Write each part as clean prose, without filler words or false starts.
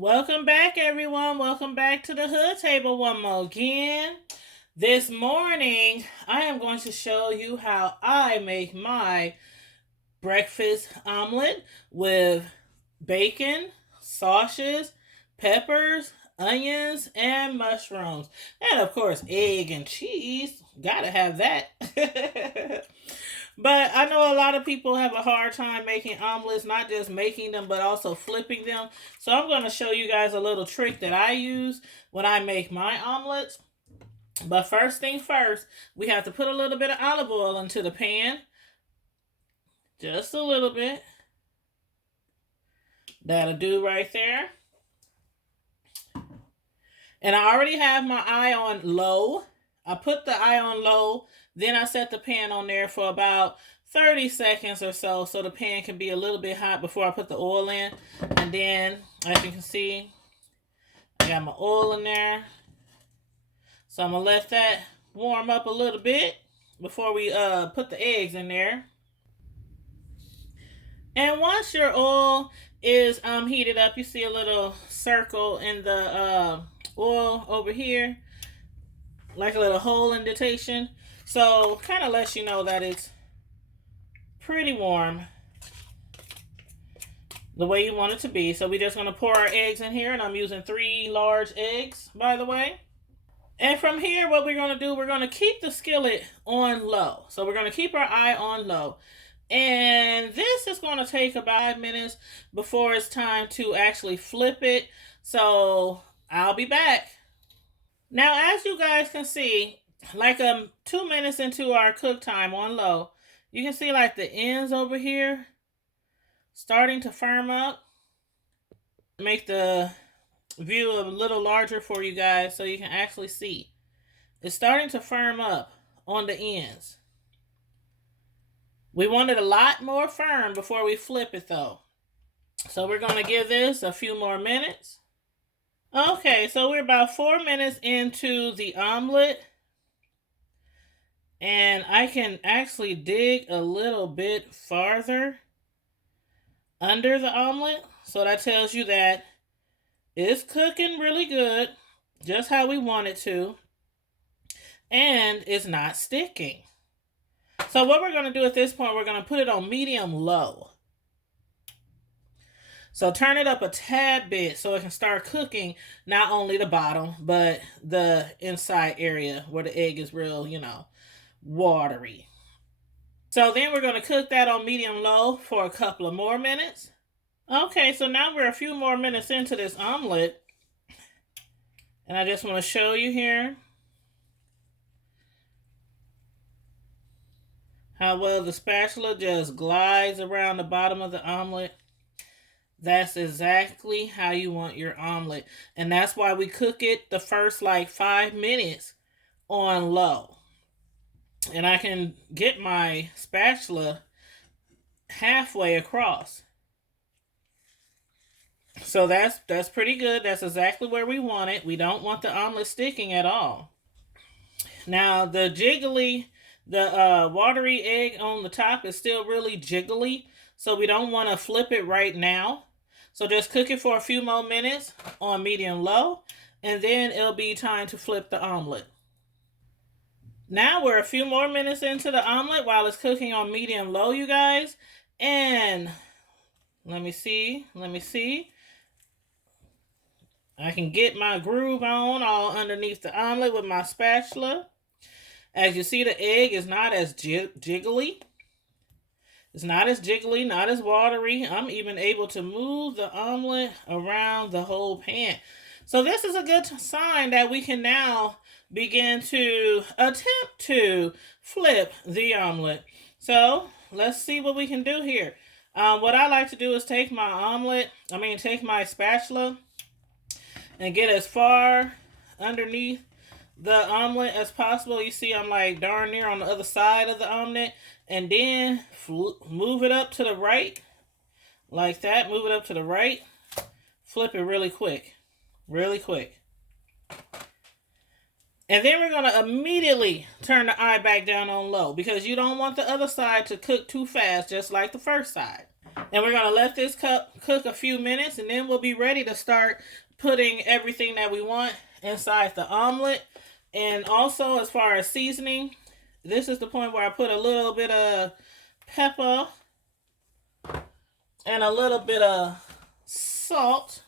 Welcome back, everyone. Welcome back to the Hood Table one more again. This morning, I am going to show you how I make my breakfast omelet with bacon, sausages, peppers, onions, and mushrooms. And of course, egg and cheese. Gotta have that. But I know a lot of people have a hard time making omelets, not just making them, but also flipping them. So I'm going to show you guys a little trick that I use when I make my omelets. But first thing first, we have to put a little bit of olive oil into the pan. Just a little bit. That'll do right there. And I already have my eye on low. I put the eye on low. Then I set the pan on there for about 30 seconds or so the pan can be a little bit hot before I put the oil in. And then, as you can see, I got my oil in there. So I'm going to let that warm up a little bit before we put the eggs in there. And once your oil is heated up, you see a little circle in the oil over here, like a little hole indentation. So kind of lets you know that it's pretty warm the way you want it to be. So we're just going to pour our eggs in here, and I'm using 3 large eggs, by the way. And from here, what we're going to do, we're going to keep the skillet on low. So we're going to keep our eye on low. And this is going to take about 5 minutes before it's time to actually flip it. So I'll be back. Now, as you guys can see, like 2 minutes into our cook time on low, you can see like the ends over here starting to firm up. Make the view a little larger for you guys so you can actually see. It's starting to firm up on the ends. We want it a lot more firm before we flip it though. So we're going to give this a few more minutes. Okay, so we're about 4 minutes into the omelet. And I can actually dig a little bit farther under the omelet. So that tells you that it's cooking really good, just how we want it to. And it's not sticking. So what we're going to do at this point, we're going to put it on medium low. So turn it up a tad bit so it can start cooking not only the bottom, but the inside area where the egg is real, watery. So then we're going to cook that on medium low for a couple of more minutes. Okay, so now we're a few more minutes into this omelet. And I just want to show you here how well the spatula just glides around the bottom of the omelet. That's exactly how you want your omelet. And that's why we cook it the first like 5 minutes on low. And I can get my spatula halfway across. So that's pretty good. That's exactly where we want it. We don't want the omelet sticking at all. Now the watery egg on the top is still really jiggly. So we don't want to flip it right now. So just cook it for a few more minutes on medium low. And then it'll be time to flip the omelet. Now we're a few more minutes into the omelet while it's cooking on medium low, you guys. And let me see. I can get my groove on all underneath the omelet with my spatula. As you see, the egg is not as jiggly. It's not as jiggly, not as watery. I'm even able to move the omelet around the whole pan. So this is a good sign that we can now begin to attempt to flip the omelet. So let's see what we can do here. What I like to do is take my spatula and get as far underneath the omelet as possible. You see I'm like darn near on the other side of the omelet. And then move it up to the right. Like that. Move it up to the right. Flip it really quick. Really quick. And then we're going to immediately turn the eye back down on low. Because you don't want the other side to cook too fast, just like the first side. And we're going to let this cook a few minutes, and then we'll be ready to start putting everything that we want inside the omelet. And also, as far as seasoning, this is the point where I put a little bit of pepper and a little bit of salt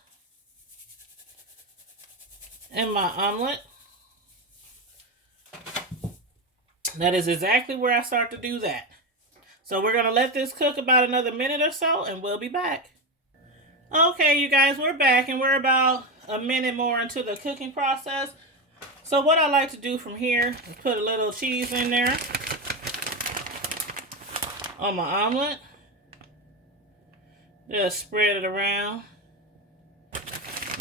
in my omelet. That is exactly where I start to do that. So we're going to let this cook about another minute or so, and we'll be back. Okay, you guys, we're back, and we're about a minute more into the cooking process. So what I like to do from here is put a little cheese in there on my omelet. Just spread it around.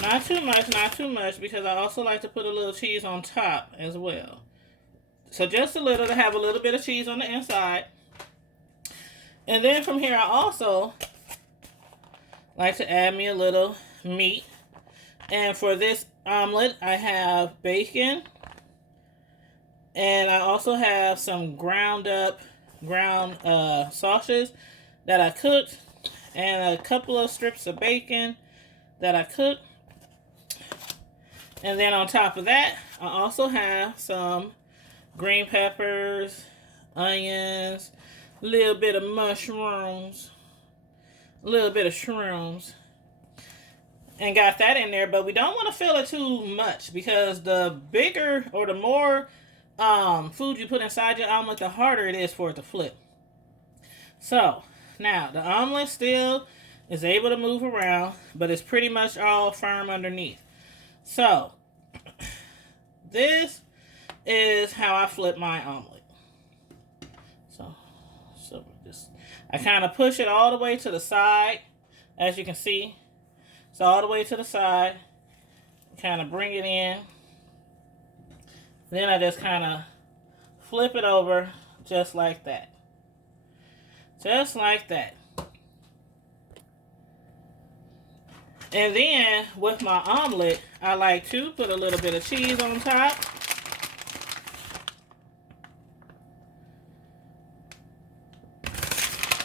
Not too much, because I also like to put a little cheese on top as well. So just a little, to have a little bit of cheese on the inside. And then from here, I also like to add me a little meat. And for this omelet, I have bacon. And I also have some ground sausages that I cooked. And a couple of strips of bacon that I cooked. And then on top of that, I also have some green peppers, onions, a little bit of mushrooms, a little bit of shrooms, and got that in there. But we don't want to fill it too much, because the bigger or the more food you put inside your omelet, the harder it is for it to flip. So now the omelet still is able to move around, but it's pretty much all firm underneath. So this is how I flip my omelet. So just, I kind of push it all the way to the side, as you can see. So all the way to the side, kind of bring it in. Then I just kind of flip it over just like that. Just like that. And then with my omelet, I like to put a little bit of cheese on top.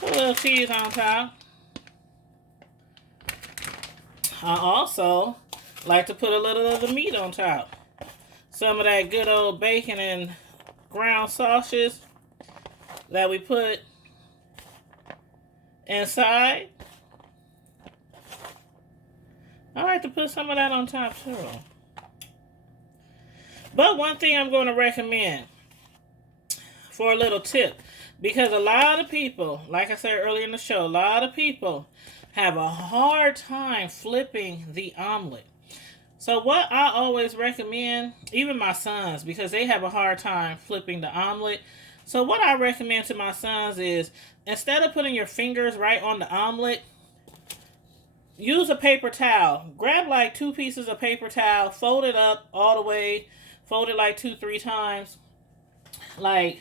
Put a little cheese on top. I also like to put a little of the meat on top. Some of that good old bacon and ground sausages that we put inside. I like to put some of that on top too. But one thing I'm going to recommend for a little tip, because a lot of people, like I said earlier in the show, a lot of people have a hard time flipping the omelet. So what I always recommend, even my sons, because they have a hard time flipping the omelet. So what I recommend to my sons is, instead of putting your fingers right on the omelet, use a paper towel. Grab like 2 pieces of paper towel, fold it up all the way, fold it like 2-3 times, like,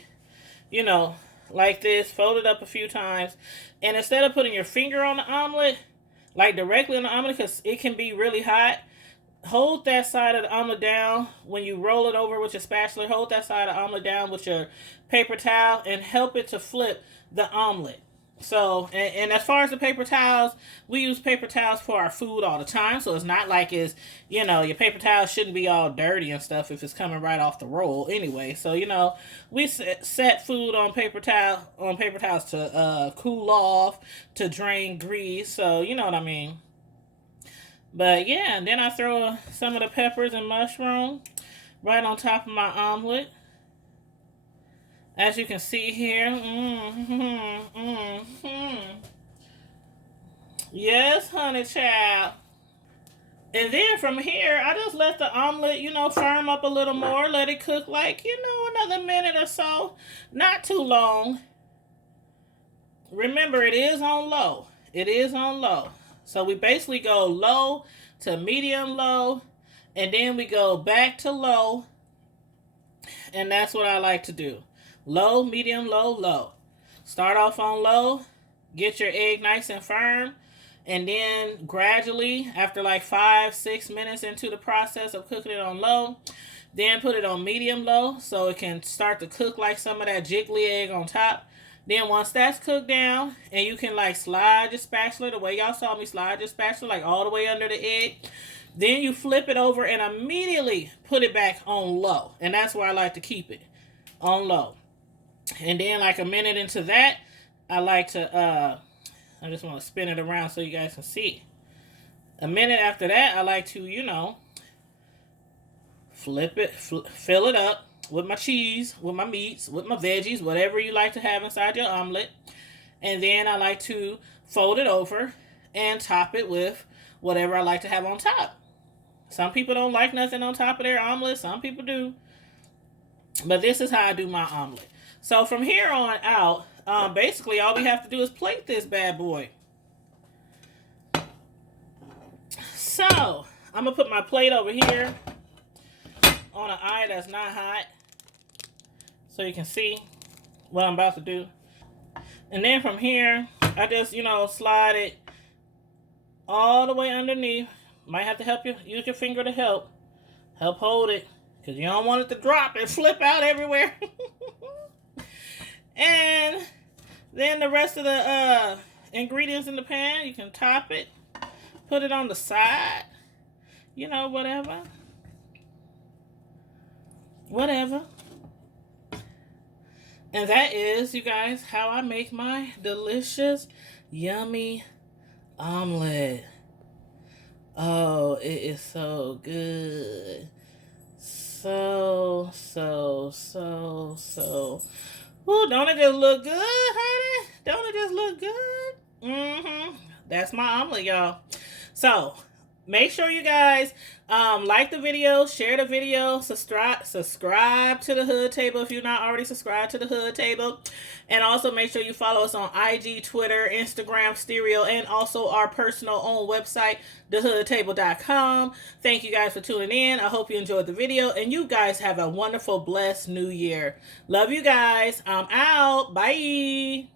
you know, like this, fold it up a few times. And instead of putting your finger on the omelet, like directly on the omelet, because it can be really hot, hold that side of the omelet down. When you roll it over with your spatula, hold that side of the omelet down with your paper towel and help it to flip the omelet. So, and as far as the paper towels, we use paper towels for our food all the time. So it's not like it's, you know, your paper towel shouldn't be all dirty and stuff if it's coming right off the roll anyway. So, you know, we set food on paper towels to cool off, to drain grease. So, you know what I mean. But yeah, and then I throw some of the peppers and mushroom right on top of my omelet. As you can see here. Yes, honey child. And then from here, I just let the omelet, you know, firm up a little more. Let it cook like, you know, another minute or so. Not too long. Remember, it is on low. It is on low. So we basically go low to medium low. And then we go back to low. And that's what I like to do. Low, medium, low, low. Start off on low. Get your egg nice and firm. And then gradually, after like 5-6 minutes into the process of cooking it on low, then put it on medium low so it can start to cook like some of that jiggly egg on top. Then once that's cooked down, and you can like slide your spatula the way y'all saw me slide your spatula, like all the way under the egg. Then you flip it over and immediately put it back on low. And that's where I like to keep it, on low. And then like a minute into that, I like to, I just want to spin it around so you guys can see. A minute after that, I like to, you know, flip it, fill it up with my cheese, with my meats, with my veggies, whatever you like to have inside your omelet. And then I like to fold it over and top it with whatever I like to have on top. Some people don't like nothing on top of their omelet. Some people do. But this is how I do my omelet. So from here on out, basically all we have to do is plate this bad boy. So I'm going to put my plate over here on an eye that's not hot, so you can see what I'm about to do. And then from here, I just, you know, slide it all the way underneath. Might have to help you, use your finger to help hold it, because you don't want it to drop and flip out everywhere. And then the rest of the ingredients in the pan, you can top it, put it on the side, you know, whatever. And that is, you guys, how I make my delicious, yummy omelet. Oh, it is so good. So. Ooh, don't it just look good, honey? Don't it just look good? That's my omelet, y'all. So, make sure you guys like the video, share the video, subscribe to the Hood Table if you're not already subscribed to the Hood Table. And also make sure you follow us on IG, Twitter, Instagram, Stereo, and also our personal own website, thehoodtable.com. Thank you guys for tuning in. I hope you enjoyed the video. And you guys have a wonderful, blessed new year. Love you guys. I'm out. Bye.